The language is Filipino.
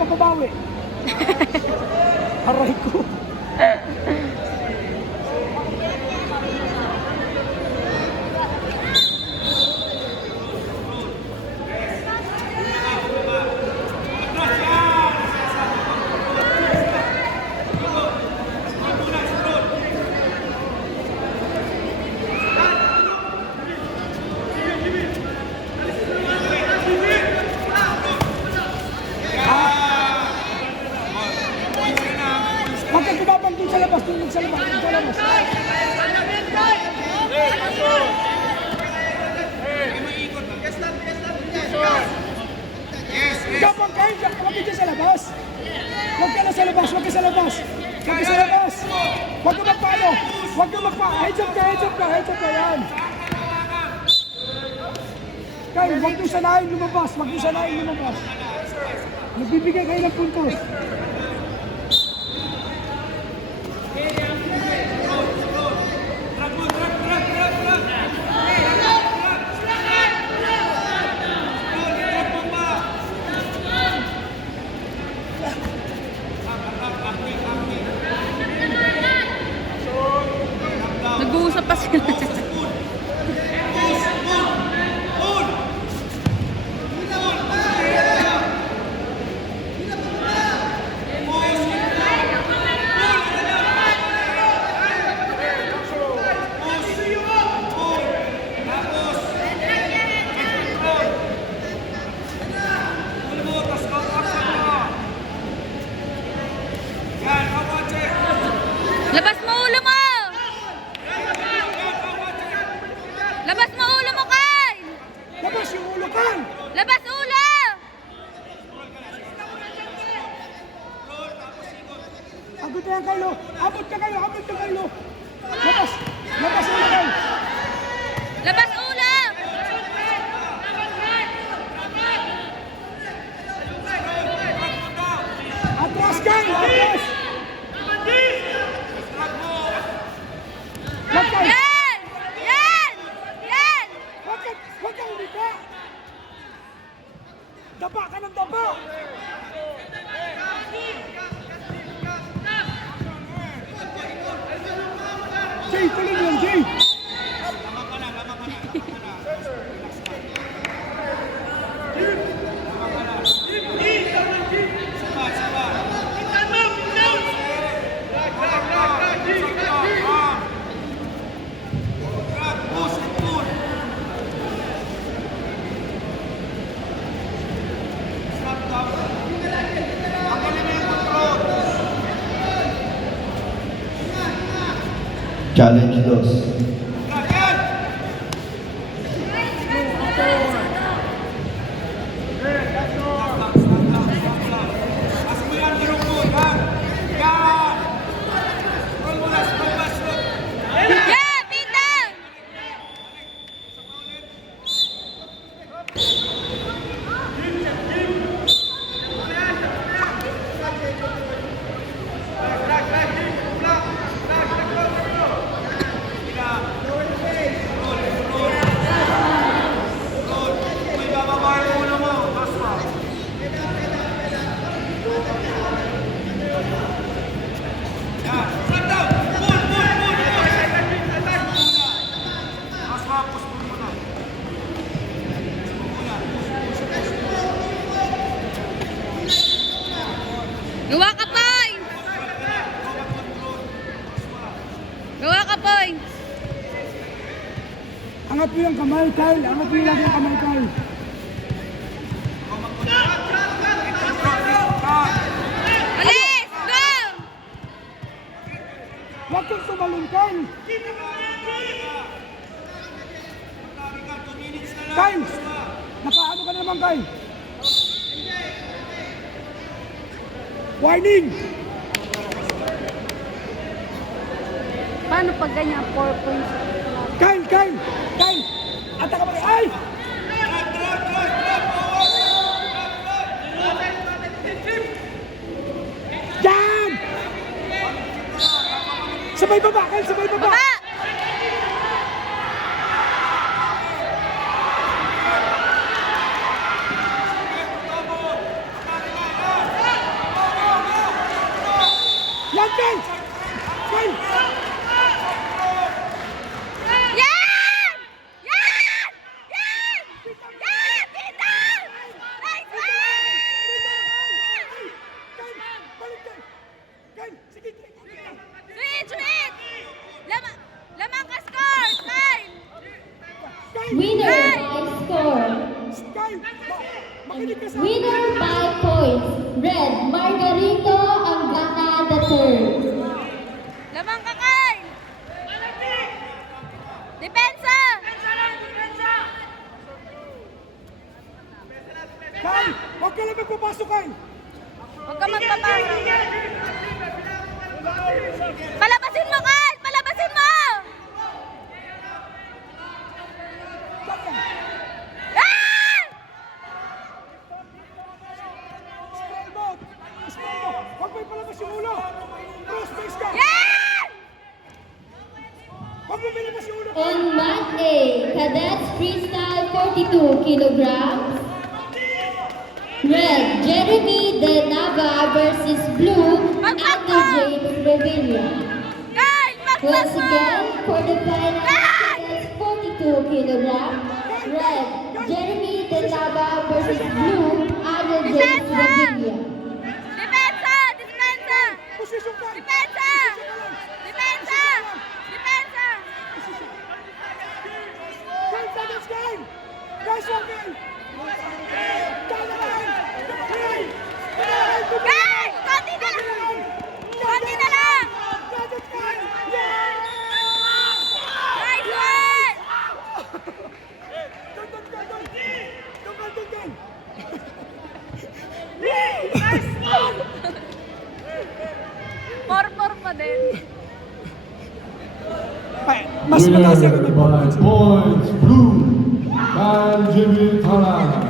ka babawi. Aray ko. Bakit bumabang doon sa labas? Doon sa labas, doon sa labas. Kapag kayo, kapag dyan sa labas. Huwag ka na sa labas, huwag ka sa labas. Huwag ka sa labas. Huwag ka magpaano. Huwag ka magpaano. Heads up ka, heads up ka, heads up ka yan. Kyle, huwag nyo sanayin lumabas, huwag nyo sanayin lumabas. Nagbibigay kayo ng puntos. Nag-uusap pa sila. Labas mo ulo mo! Labas mo ulo mo, Kyle! Labas yung ulo, Kyle! Labas ulo! Abot na yan, Kyle! Abot na kayo! Abot na kayo! Labas! Labas ulo, Kyle! Labas ulo! Atras, Kyle! Atras! Wag, Kyle! Yan! Yan! Yan! Huwag kang umika! Daba ka ng daba! Jay, tuloy mo yan, Jay! Challenge 2. Yan! Pitang! Gawa ka, points! Gawa ka, points! Angat mo yung kamay, Kyle! Angat mo yung kamay, Kyle! Alis! Go! Huwag kang tumalon, Kyle! Kyle! Nakaano ka na naman, Kyle? Warning! Paano pag ganyan? 4 points. Kyle! Kyle! Kyle! Ataka pa kayo! Ay! Yan! Sabay baba, Kyle! Sabay baba! Baba! Kyle! Kyle! Yan! Yan! Yan! Yan! Dito! Nice one! Kyle! Balik Kyle! Kyle! Sige! Switch! Switch! Lamang ka score! Kyle! Kyle! Winner by score. Kyle! Makinig ka sa Winner by points. Red, Margarito Angana III. Lamang ka, Kyle! Depensa! Kyle! Huwag ka lang magpapasok, Kyle! Huwag ka magpapasok. Palabasin mo, Kyle! Palabasin mo! Ah! Spell mo! Spell mo! Huwag mo ipalabas yung ulo! Cross face ka! Yan! Huwag mo pinabas yung ulo! On mat A, Cadets Freestyle 42 kilograms. Red, Jeremy De Nava versus Blue, Andrew James Revilla. Kyle! Once Pagpag mo! again, for the final, Cadets 42 kilograms. Red, Jeremy De Nava versus Blue, Andrew James Revilla. Depensa! Depensa! Position, Kyle! Depensa! Depensa! Depensa! Kyle, seconds, Kyle! Nice one, Kyle! Kyle na lang! Kyle! Kyle! Kyle! Konti na lang! Konti na lang! Seconds, Kyle! Yeah! Nice one! Doon, Kyle! Doon! 4-4 pa din. Mas mataas yung Winner by points, Blue, Kyle Jimmy Tala.